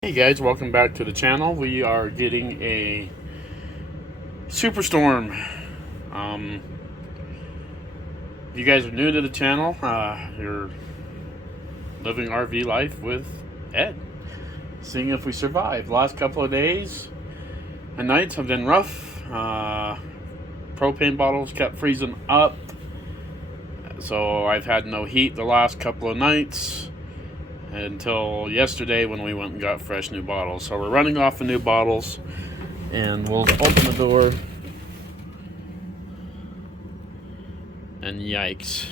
Hey guys, welcome back to the channel. We are getting a superstorm. If you guys are new to the channel, you're living RV life with Ed, seeing if we survive. The last couple of days and nights have been rough. Propane bottles kept freezing up, so I've had no heat the last couple of nights until yesterday when we went and got fresh new bottles. So we're running off the new bottles, and we'll open the door, and yikes.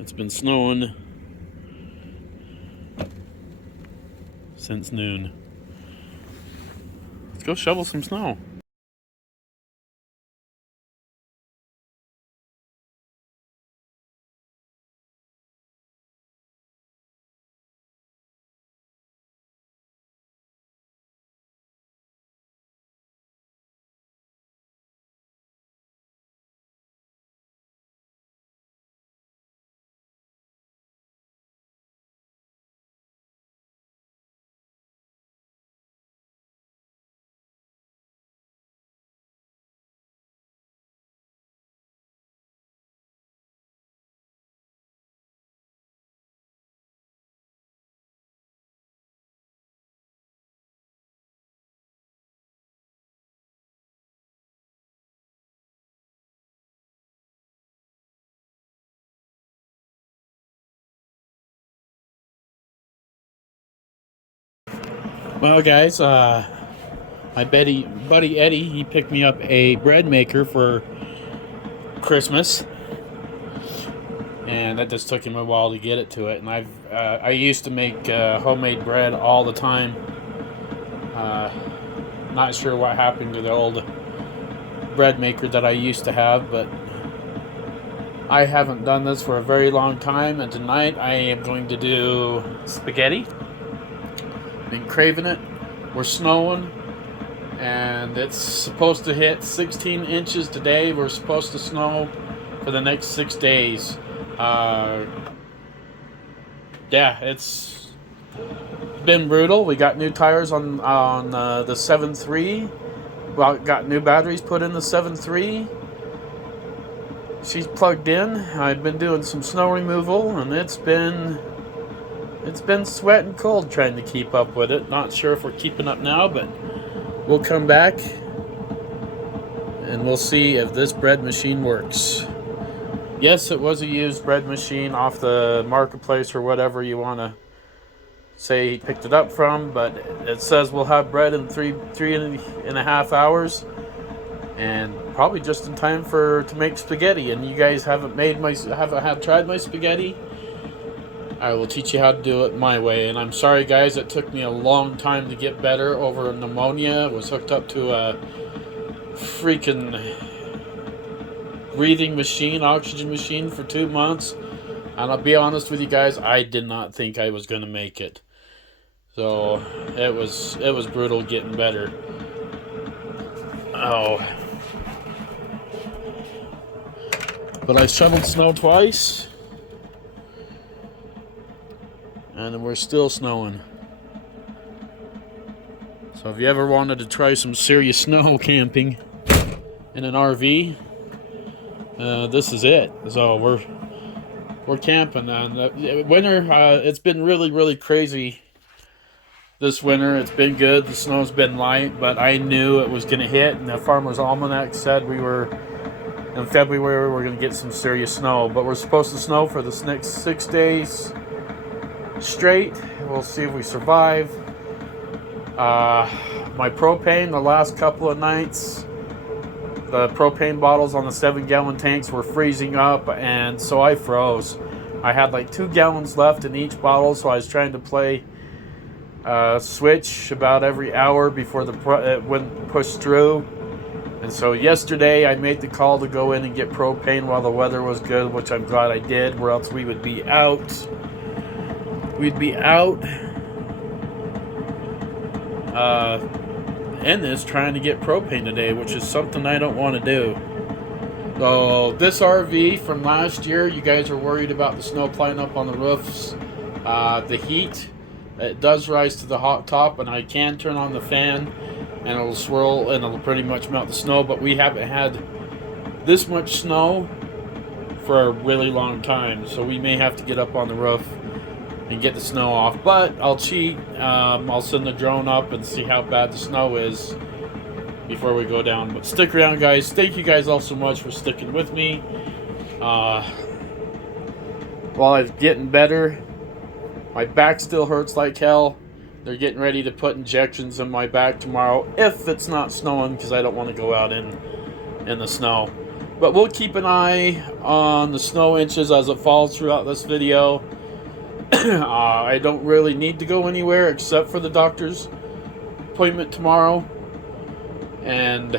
It's been snowing since noon. Let's go shovel some snow. Well, guys, my buddy Eddie, he picked me up a bread maker for Christmas, and that just took him a while to get it to it. And I used to make homemade bread all the time. Not sure what happened to the old bread maker that I used to have, but I haven't done this for a very long time. And tonight I am going to do spaghetti. Been craving it. We're snowing, and it's supposed to hit 16 inches today. We're supposed to snow for the next 6 days. Yeah, it's been brutal. We got new tires on the 7.3. Well, got new batteries put in the 7.3. She's plugged in. I've been doing some snow removal, and it's been sweat and cold trying to keep up with it. Not sure if we're keeping up now, but we'll come back and we'll see if this bread machine works. Yes, it was a used bread machine off the marketplace or whatever you want to say he picked it up from, but it says we'll have bread in three and a half hours, and probably just in time to make spaghetti. And you guys haven't tried my spaghetti. I will teach you how to do it my way. And I'm sorry, guys, it took me a long time to get better over pneumonia. I was hooked up to a freaking breathing machine, oxygen machine, for 2 months. And I'll be honest with you guys, I did not think I was going to make it. So it was brutal getting better. Oh. But I shoveled snow twice, and we're still snowing. So if you ever wanted to try some serious snow camping in an RV, this is it. So we're camping, and winter. It's been really crazy this winter. It's been good. The snow's been light, but I knew it was going to hit, and the Farmer's Almanac said in February we're going to get some serious snow. But we're supposed to snow for this next 6 days straight. We'll see if we survive. My propane, the last couple of nights, the propane bottles on the 7-gallon tanks were freezing up, and so I froze. I had like 2 gallons left in each bottle, so I was trying to play switch about every hour before it wouldn't push through. And so yesterday I made the call to go in and get propane while the weather was good, which I'm glad I did, or else we would be out. We'd be out in this trying to get propane today, which is something I don't want to do. So this RV from last year, you guys are worried about the snow flying up on the roofs. The heat, it does rise to the hot top, and I can turn on the fan and it'll swirl and it'll pretty much melt the snow, but we haven't had this much snow for a really long time, so we may have to get up on the roof and get the snow off. But I'll cheat. I'll send the drone up and see how bad the snow is before we go down. But stick around, guys. Thank you guys all so much for sticking with me. While I'm getting better, my back still hurts like hell. They're getting ready to put injections in my back tomorrow if it's not snowing, because I don't want to go out in the snow. But we'll keep an eye on the snow inches as it falls throughout this video. I don't really need to go anywhere except for the doctor's appointment tomorrow. And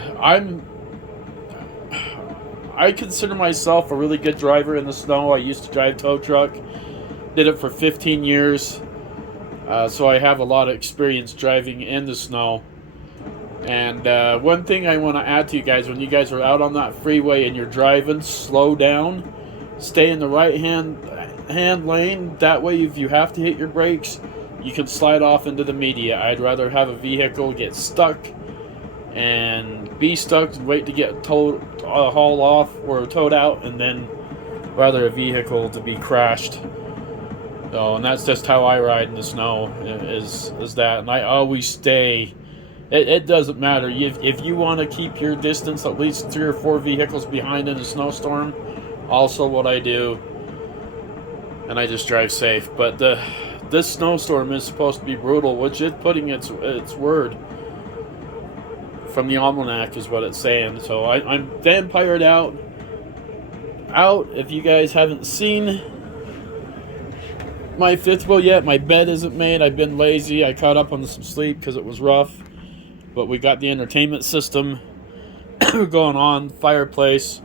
I consider myself a really good driver in the snow. I used to drive tow truck. Did it for 15 years. So I have a lot of experience driving in the snow. And one thing I want to add to you guys, when you guys are out on that freeway and you're driving, slow down. Stay in the right hand lane. That way, if you have to hit your brakes, you can slide off into the media. I'd rather have a vehicle get stuck and be stuck and wait to get hauled off or towed out, and then rather a vehicle to be crashed. So, and that's just how I ride in the snow, is that. And I always stay. It doesn't matter. If you want to keep your distance at least 3 or 4 vehicles behind in a snowstorm, also what I do. And I just drive safe. But this snowstorm is supposed to be brutal, which is putting its word from the almanac is what it's saying. So I'm vampired out. If you guys haven't seen my 5th wheel yet, my bed isn't made. I've been lazy. I caught up on some sleep because it was rough. But we got the entertainment system going on, fireplace.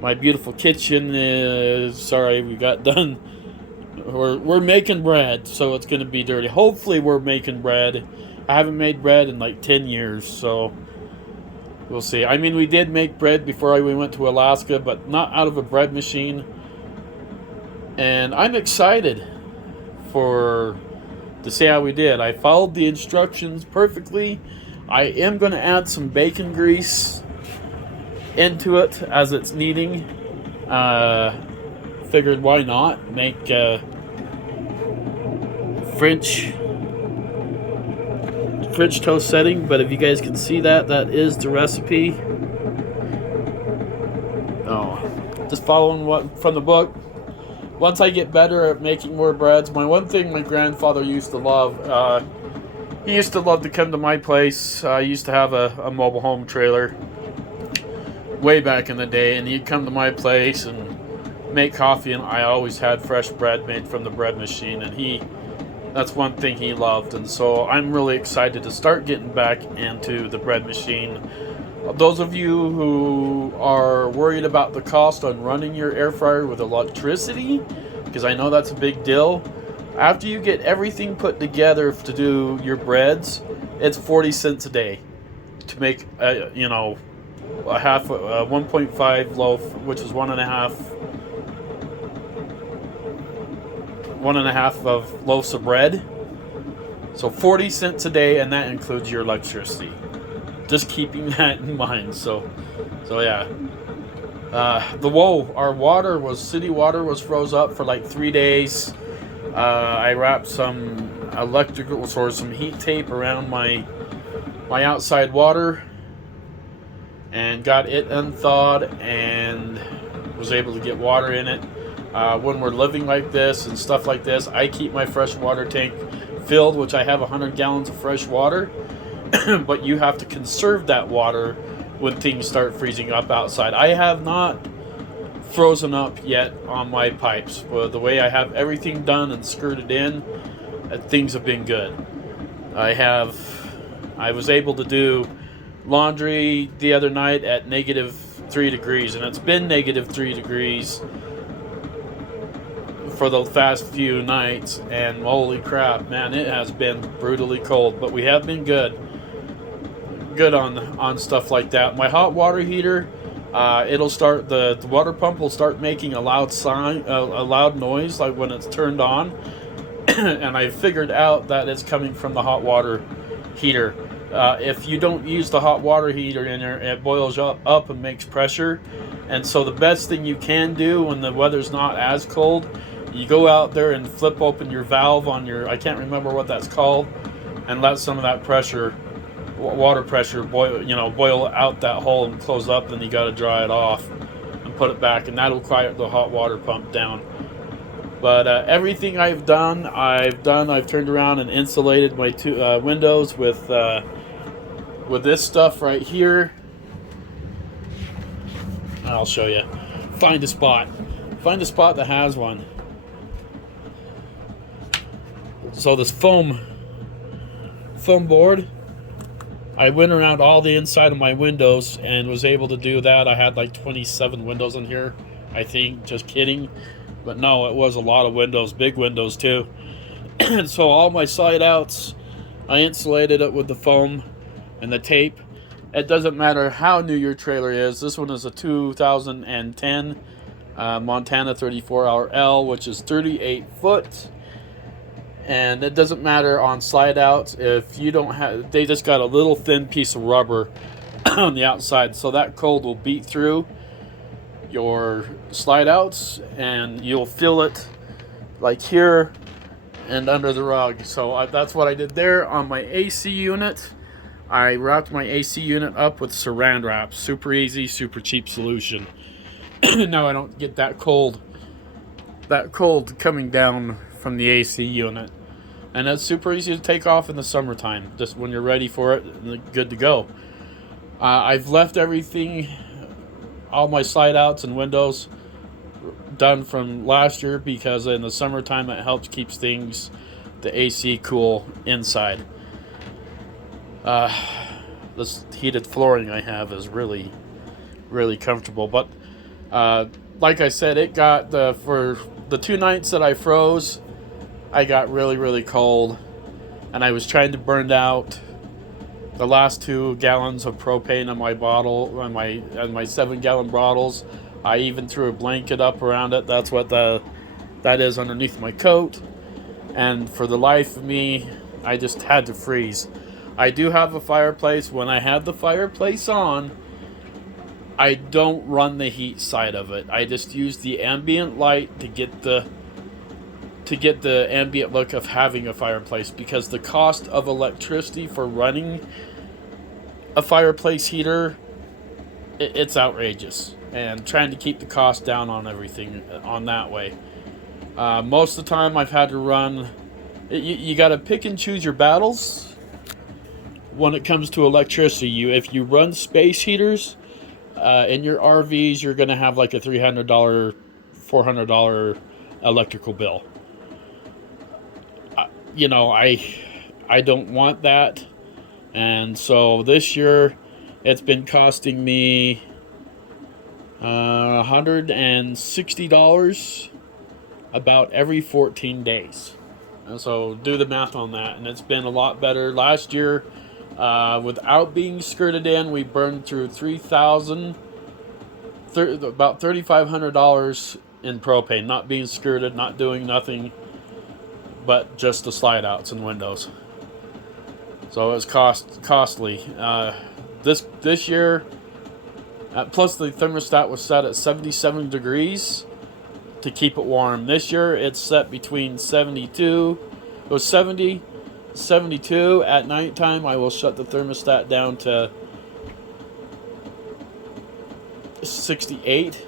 My beautiful kitchen is, sorry, we got done. We're making bread, so it's going to be dirty. Hopefully we're making bread. I haven't made bread in like 10 years, so we'll see. I mean, we did make bread before we went to Alaska, but not out of a bread machine. And I'm excited to see how we did. I followed the instructions perfectly. I am going to add some bacon grease into it as it's needing. Figured why not make French toast setting. But if you guys can see that is the recipe. Just following what from the book. Once I get better at making more breads, one thing my grandfather used to love, he used to love to come to my place. I used to have a mobile home trailer way back in the day, and he'd come to my place and make coffee, and I always had fresh bread made from the bread machine, and that's one thing he loved. And so I'm really excited to start getting back into the bread machine. Those of you who are worried about the cost on running your air fryer with electricity, because I know that's a big deal, after you get everything put together to do your breads, it's 40 cents a day to make a 1.5 loaf, which is one and a half of loaves of bread. So 40 cents a day, and that includes your electricity. Just keeping that in mind. So yeah. Our city water was froze up for like 3 days. I wrapped some some heat tape around my outside water and got it unthawed and was able to get water in it. When we're living like this and stuff like this, I keep my fresh water tank filled, which I have 100 gallons of fresh water. But you have to conserve that water when things start freezing up outside. I have not frozen up yet on my pipes. But the way I have everything done and skirted in, things have been good. I was able to do laundry the other night at -3 degrees, and it's been -3 degrees for the past few nights, and holy crap, man, it has been brutally cold. But we have been good on stuff like that. My hot water heater It'll start the water pump will start making a loud a loud noise like when it's turned on, and I figured out that it's coming from the hot water heater. If you don't use the hot water heater in there, it boils up and makes pressure. And so the best thing you can do when the weather's not as cold, you go out there and flip open your valve on your, I can't remember what that's called, and let some of that pressure, water pressure, boil out that hole and close up. Then you got to dry it off and put it back, and that'll quiet the hot water pump down. But everything I've turned around and insulated my two windows with this stuff right here. I'll show you. Find a spot that has one. So this foam board, I went around all the inside of my windows and was able to do that. I had like 27 windows in here, I think. Just kidding. But no, it was a lot of windows, big windows too. So all my side outs, I insulated it with the foam and the tape. It doesn't matter how new your trailer is. This one is a 2010 Montana 34RL, which is 38 foot. And it doesn't matter on slide outs if you don't have, they just got a little thin piece of rubber on the outside, so that cold will beat through your slide outs and you'll feel it like here and under the rug. So that's what I did there. On my AC unit, I wrapped my AC unit up with saran wrap. Super easy, super cheap solution. Now I don't get that cold coming down from the AC unit. And it's super easy to take off in the summertime, just when you're ready for it, good to go. I've left everything, all my slide outs and windows done from last year, because in the summertime it helps keeps the AC cool inside. This heated flooring I have is really, really comfortable. But like I said, it got for the 2 nights that I froze, I got really, really cold, and I was trying to burn out the last 2 gallons of propane in my bottle, and my 7-gallon bottles. I even threw a blanket up around it. That's what that is underneath my coat. And for the life of me, I just had to freeze. I do have a fireplace. When I have the fireplace on, I don't run the heat side of it. I just use the ambient light to get the ambient look of having a fireplace, because the cost of electricity for running a fireplace heater, it's outrageous, and trying to keep the cost down on everything on that way. Most of the time I've had to run, you got to pick and choose your battles when it comes to electricity. If you run space heaters in your RVs, you're going to have like a $300, $400 electrical bill. I don't want that, and so this year it's been costing me $160 about every 14 days. And so do the math on that, and it's been a lot better. Last year, without being skirted in, we burned through about $3,500 in propane, not being skirted, not doing nothing but just the slide outs and windows. So it was costly. This year, plus the thermostat was set at 77 degrees to keep it warm. This year it's set between 72. It was 70, 72 at nighttime. I will shut the thermostat down to 68,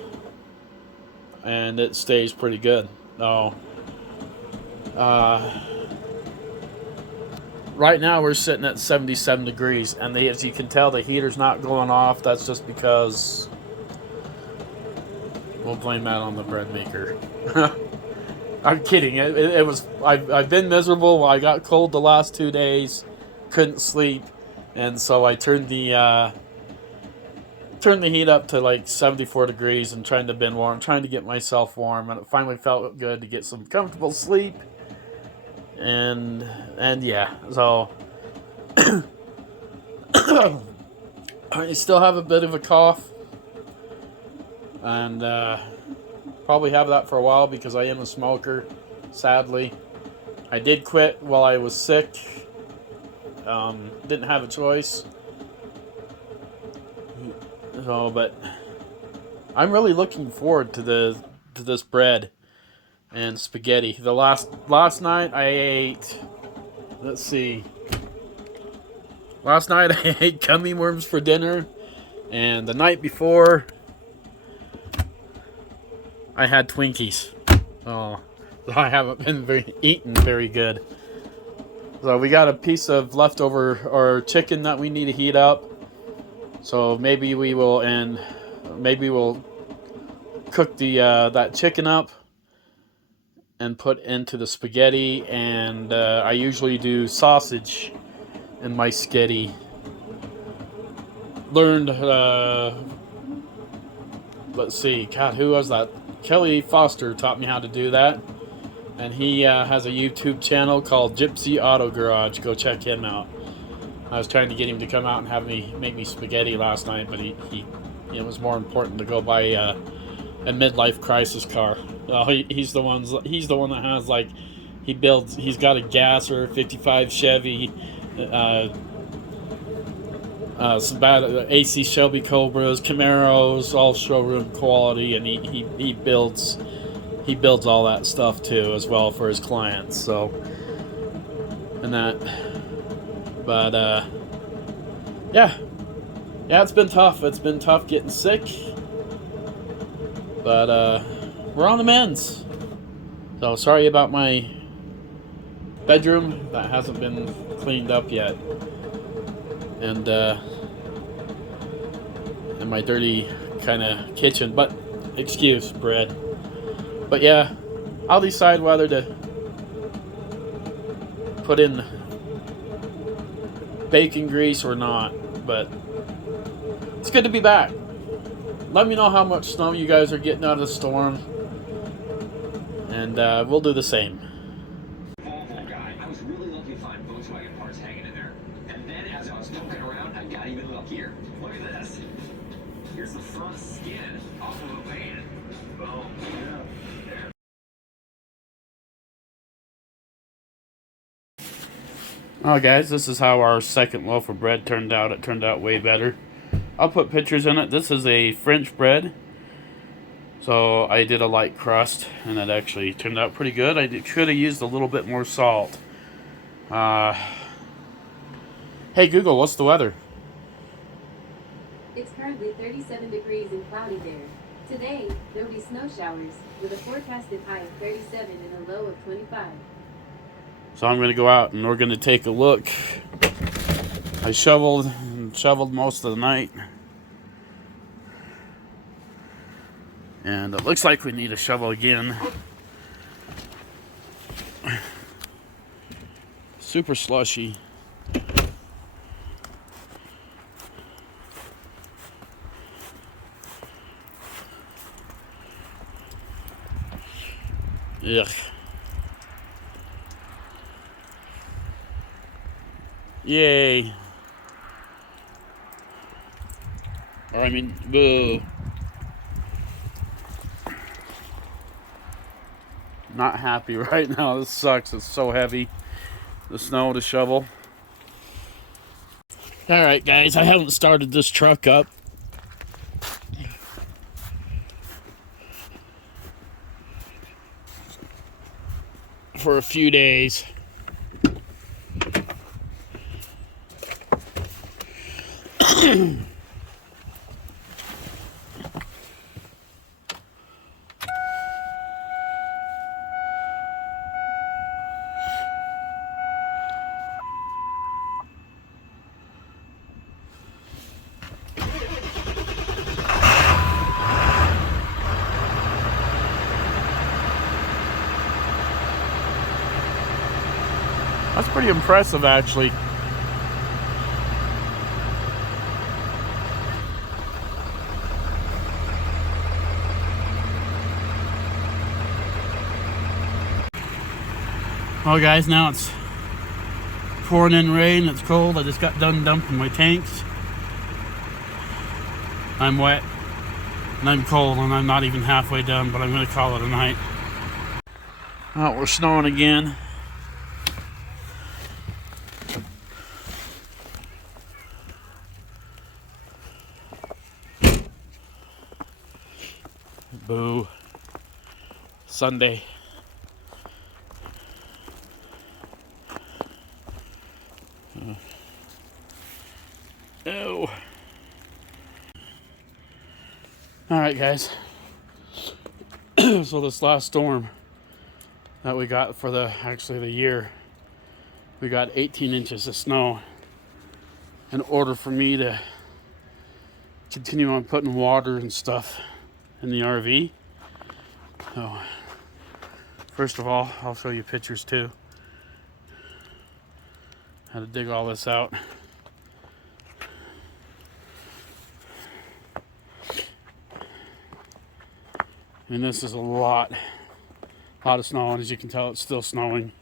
and it stays pretty good. Oh. Right now we're sitting at 77 degrees, and as you can tell, the heater's not going off. That's just because we'll blame that on the bread maker. I'm kidding. It was. I've been miserable. I got cold the last 2 days, couldn't sleep, and so I turned the heat up to like 74 degrees and trying to get myself warm, and it finally felt good to get some comfortable sleep. And yeah, so I still have a bit of a cough, and probably have that for a while because I am a smoker, sadly. I did quit while I was sick. Didn't have a choice. So, but I'm really looking forward to this bread and spaghetti. The last night I ate. Let's see. Last night I ate gummy worms for dinner, and the night before I had Twinkies. Oh, I haven't been eating very good. So we got a piece of leftover or chicken that we need to heat up. So maybe we'll cook the that chicken up and put into the spaghetti. And I usually do sausage in my sketty. Learned, let's see, God, who was that? Kelly Foster taught me how to do that. And he has a YouTube channel called Gypsy Auto Garage. Go check him out. I was trying to get him to come out and make me spaghetti last night, but it was more important to go buy a midlife crisis car. Well, he's the one that has, like, he's got a Gasser 55 Chevy, some bad AC Shelby Cobras, Camaros, all showroom quality, and he builds all that stuff too as well for his clients. So, and that, but yeah, it's been tough. It's been tough getting sick, but we're on the mends. So sorry about my bedroom that hasn't been cleaned up yet, and my dirty kind of kitchen. But excuse bread. But yeah, I'll decide whether to put in bacon grease or not. But it's good to be back. Let me know how much snow you guys are getting out of the storm, and we'll do the same. Guy, I was really lucky to find Volkswagen parts hanging in there. And then as I was poking around, I got even luckier. Look at this. Here's the front skin off of a van. Boom. Yeah. Oh, guys, this is how our second loaf of bread turned out. It turned out way better. I'll put pictures in it. This is a French bread. So I did a light crust, and it actually turned out pretty good. I could have used a little bit more salt. Hey, Google, what's the weather? It's currently 37 degrees and cloudy there. Today, there will be snow showers with a forecasted high of 37 and a low of 25. So I'm going to go out and we're going to take a look. I shoveled most of the night. And it looks like we need a shovel again. Super slushy. Ugh. Yay. Or I mean, boo. Not happy right now. This sucks. It's so heavy. The snow to shovel. Alright, guys. I haven't started this truck up. For a few days. That's pretty impressive, actually. Well, guys, now it's pouring in rain. It's cold. I just got done dumping my tanks. I'm wet. And I'm cold and I'm not even halfway done, but I'm going to call it a night. Oh, we're snowing again. Boo. Sunday. Oh. Alright, guys. So this last storm that we got for the year, we got 18 inches of snow. In order for me to continue on putting water and stuff in the RV. So, first of all, I'll show you pictures too. How to dig all this out. And this is a lot of snow, and as you can tell, it's still snowing.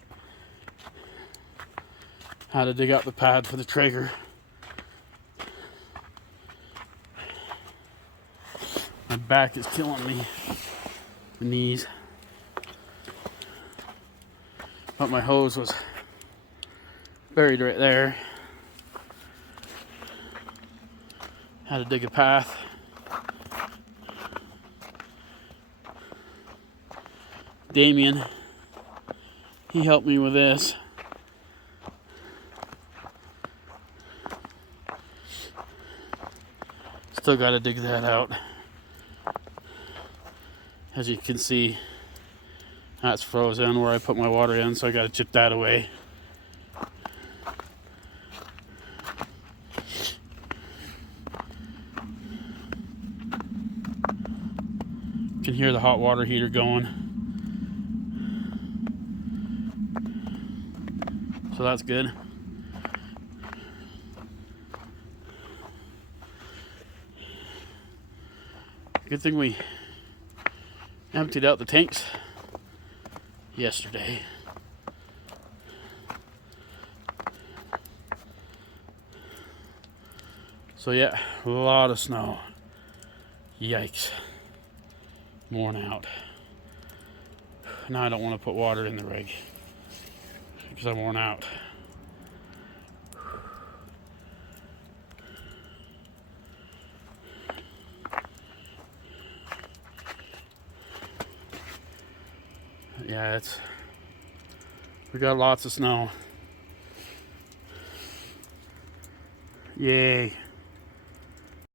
How to dig out the pad for the Traeger. My back is killing me. The knees. But my hose was buried right there. How to dig a path. Damien, he helped me with this. Still got to dig that out. As you can see, that's frozen where I put my water in, so I got to chip that away. You can hear the hot water heater going. So that's good. Good thing we emptied out the tanks yesterday. So yeah, a lot of snow. Yikes. Worn out. Now I don't want to put water in the rig because I'm worn out. Yeah, we got lots of snow. Yay.